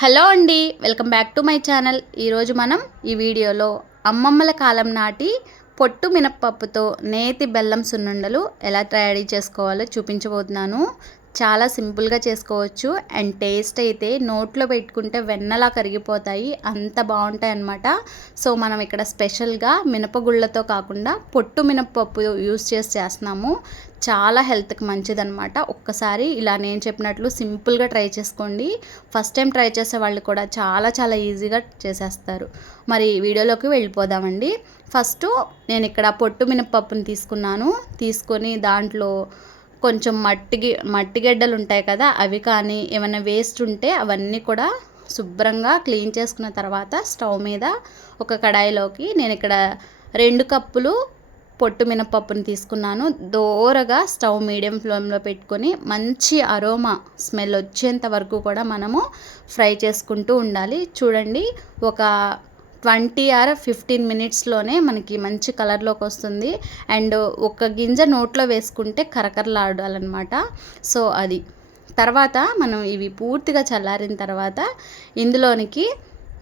Hello అండి welcome back to my channel. ఈరోజు మనం ఈ వీడియోలో అమ్మమ్మల కాలం నాటి పొట్టు మినప్పప్పుతో నేతి బెల్లం సున్నుండలు ఎలా తయారీ చేసుకోవాలో చూపించబోతున్నాను. చాలా సింపుల్గా చేసుకోవచ్చు. అండ్ టేస్ట్ అయితే నోట్లో పెట్టుకుంటే వెన్నలా కరిగిపోతాయి. అంత బాగుంటాయి అన్నమాట సో మనం ఇక్కడ స్పెషల్గా మినపగుళ్ళతో కాకుండా పొట్టు మినపప్పు యూస్ చేసి చేస్తున్నాము. చాలా హెల్త్కి మంచిదన్నమాట. ఒక్కసారి ఇలా నేను చెప్పినట్లు సింపుల్గా ట్రై చేసుకోండి. ఫస్ట్ టైం ట్రై చేసే వాళ్ళు కూడా చాలా చాలా ఈజీగా చేసేస్తారు. మరి వీడియోలోకి వెళ్ళిపోదామండి. ఫస్ట్ నేను ఇక్కడ పొట్టు మినపప్పుని తీసుకున్నాను. తీసుకొని దాంట్లో కొంచెం మట్టి మట్టిగడ్డలు ఉంటాయి కదా అవి కానీ ఏమైనా వేస్ట్ ఉంటే అవన్నీ కూడా శుభ్రంగా క్లీన్ చేసుకున్న తర్వాత స్టవ్ మీద ఒక కడాయిలోకి నేను ఇక్కడ రెండు కప్పులు పొట్టు మినపప్పుని తీసుకున్నాను. దోరగా స్టవ్ మీడియం ఫ్లేమ్లో పెట్టుకొని మంచి అరోమా స్మెల్ వచ్చేంత వరకు కూడా మనము ఫ్రై చేసుకుంటూ ఉండాలి. చూడండి ఒక ట్వంటీ ఆర్ ఫిఫ్టీన్ మినిట్స్లోనే మనకి మంచి కలర్లోకి వస్తుంది. అండ్ ఒక గింజ నోట్లో వేసుకుంటే కరకరలాడాలన్నమాట. సో అది. తర్వాత మనం ఇవి పూర్తిగా చల్లారిన తర్వాత ఇందులోనికి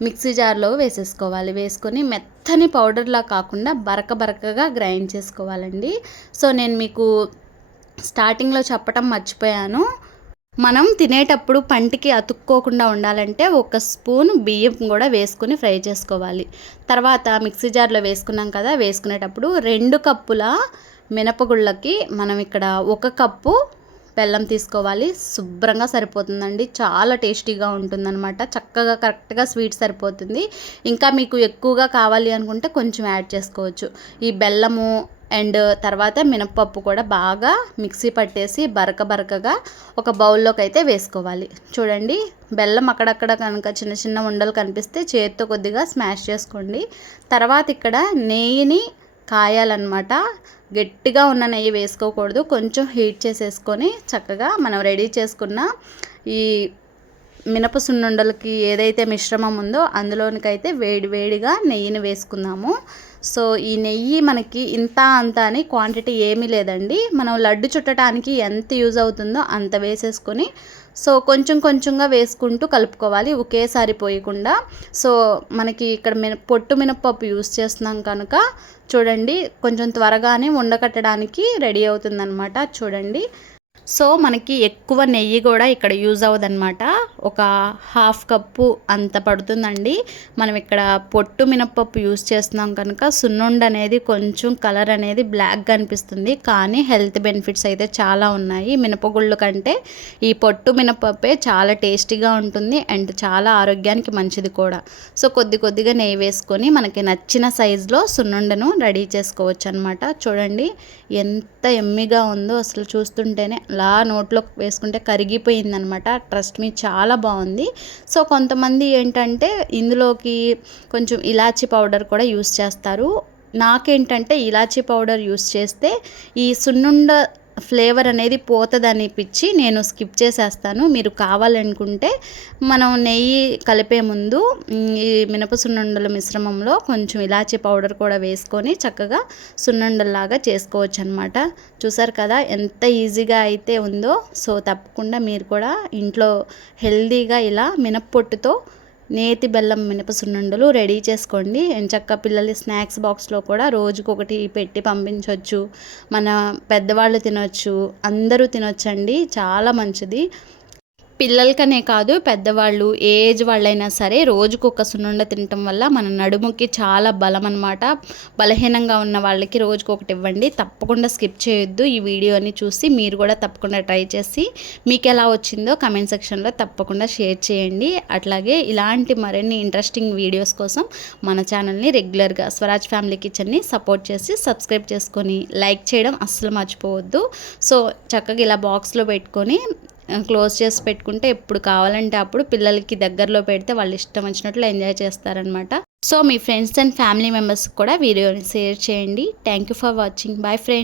మిక్సీ జార్లో వేసేసుకోవాలి. వేసుకొని మెత్తని పౌడర్లా కాకుండా బరక బరకగా గ్రైండ్ చేసుకోవాలండి. సో నేను మీకు స్టార్టింగ్లో చెప్పటం మర్చిపోయాను. మనం తినేటప్పుడు పంటికి అతుక్కోకుండా ఉండాలంటే ఒక స్పూన్ బియ్యం కూడా వేసుకుని ఫ్రై చేసుకోవాలి. తర్వాత మిక్సీ జార్లో వేసుకున్నాం కదా వేసుకునేటప్పుడు రెండు కప్పుల మినపగుళ్ళకి మనం ఇక్కడ ఒక కప్పు బెల్లం తీసుకోవాలి. శుభ్రంగా సరిపోతుందండి. చాలా టేస్టీగా ఉంటుందన్నమాట. చక్కగా కరెక్ట్గా స్వీట్ సరిపోతుంది. ఇంకా మీకు ఎక్కువగా కావాలి అనుకుంటే కొంచెం యాడ్ చేసుకోవచ్చు. ఈ బెల్లము అండ్ తర్వాత మినప్పప్పు కూడా బాగా మిక్సీ పట్టేసి బరక బరకగా ఒక బౌల్లోకి అయితే వేసుకోవాలి. చూడండి బెల్లం అక్కడక్కడ కనుక చిన్న చిన్న ఉండలు కనిపిస్తే చేతితో కొద్దిగా స్మాష్ చేసుకోండి. తర్వాత ఇక్కడ నెయ్యిని కాయాలన్నమాట. గట్టిగా ఉన్న నెయ్యి వేసుకోకూడదు. కొంచెం హీట్ చేసేసుకొని చక్కగా మనం రెడీ చేసుకున్న ఈ మినప సున్నుండలకి ఏదైతే మిశ్రమం ఉందో అందులోనికైతే వేడి వేడిగా నెయ్యిని వేసుకుందాము. సో ఈ నెయ్యి మనకి ఇంత అంత అని క్వాంటిటీ ఏమీ లేదండి. మనం లడ్డు చుట్టడానికి ఎంత యూజ్ అవుతుందో అంత వేసేసుకొని సో కొంచెం కొంచెంగా వేసుకుంటూ కలుపుకోవాలి ఒకేసారి పోయకుండా. సో మనకి ఇక్కడ మిన పొట్టు మినప్పప్పు యూస్ చేస్తున్నాం కనుక చూడండి కొంచెం త్వరగానే ఉండకట్టడానికి రెడీ అవుతుందన్నమాట చూడండి. సో మనకి ఎక్కువ నెయ్యి కూడా ఇక్కడ యూజ్ అవ్వదన్నమాట. ఒక హాఫ్ కప్పు అంత పడుతుందండి. మనం ఇక్కడ పొట్టు మినప్పప్పు యూజ్ చేస్తున్నాం కనుక సున్నుండ అనేది కొంచెం కలర్ అనేది బ్లాక్గా అనిపిస్తుంది. కానీ హెల్త్ బెనిఫిట్స్ అయితే చాలా ఉన్నాయి. మినపగుళ్ళు కంటే ఈ పొట్టు మినపప్పే చాలా టేస్టీగా ఉంటుంది అండ్ చాలా ఆరోగ్యానికి మంచిది కూడా. సో కొద్ది కొద్దిగా నెయ్యి వేసుకొని మనకి నచ్చిన సైజులో సున్నుండను రెడీ చేసుకోవచ్చు అనమాట చూడండి ఎంత ఎమ్మిగా ఉందో అసలు చూస్తుంటేనే అలా నోట్లో వేసుకుంటే కరిగిపోయిందనమాట. ట్రస్ట్ మీ చాలా బాగుంది. సో కొంతమంది ఏంటంటే ఇందులోకి కొంచెం ఇలాచీ పౌడర్ కూడా యూస్ చేస్తారు. నాకేంటంటే ఇలాచీ పౌడర్ యూస్ చేస్తే ఈ సున్నుండ ఫ్లేవర్ అనేది పోతుంది అనిపించి నేను స్కిప్ చేసేస్తాను. మీరు కావాలనుకుంటే మనం నెయ్యి కలిపే ముందు ఈ మినప సున్నుండల మిశ్రమంలో కొంచెం ఇలాచీ పౌడర్ కూడా వేసుకొని చక్కగా సున్నుండల్లాగా చేసుకోవచ్చు అనమాట చూసారు కదా ఎంత ఈజీగా అయితే ఉందో. సో తప్పకుండా మీరు కూడా ఇంట్లో హెల్దీగా ఇలా మినప్పొట్టుతో నేతి బెల్లం మినప సున్నుండలు రెడీ చేసుకోండి. ఎంచక్క పిల్లలు స్నాక్స్ బాక్స్లో కూడా రోజుకొకటి పెట్టి పంపించవచ్చు మన పెద్దవాళ్ళు తినొచ్చు అందరూ తినొచ్చండి. చాలా మంచిది. పిల్లలకనే కాదు పెద్దవాళ్ళు ఏజ్ వాళ్ళైనా సరే రోజుకు ఒక సున్నుండ తినటం వల్ల మన నడుముకి చాలా బలం అనమాట బలహీనంగా ఉన్న వాళ్ళకి రోజుకు ఒకటి ఇవ్వండి. తప్పకుండా స్కిప్ చేయొద్దు. ఈ వీడియోని చూసి మీరు కూడా తప్పకుండా ట్రై చేసి మీకు ఎలా వచ్చిందో కమెంట్ సెక్షన్లో తప్పకుండా షేర్ చేయండి. అట్లాగే ఇలాంటి మరిన్ని ఇంట్రెస్టింగ్ వీడియోస్ కోసం మన ఛానల్ని రెగ్యులర్గా స్వరాజ్ ఫ్యామిలీ కిచెన్ని సపోర్ట్ చేసి సబ్స్క్రైబ్ చేసుకొని లైక్ చేయడం అస్సలు మర్చిపోవద్దు. సో చక్కగా ఇలా బాక్స్లో పెట్టుకొని క్లోజ్ చేసి పెట్టుకుంటే ఎప్పుడు కావాలంటే అప్పుడు పిల్లలకి దగ్గరలో పెడితే వాళ్ళు ఇష్టం వచ్చినట్లు ఎంజాయ్ చేస్తారనమాట సో మీ ఫ్రెండ్స్ అండ్ ఫ్యామిలీ మెంబర్స్ కూడా వీడియోని షేర్ చేయండి. Thank you for watching. Bye friends.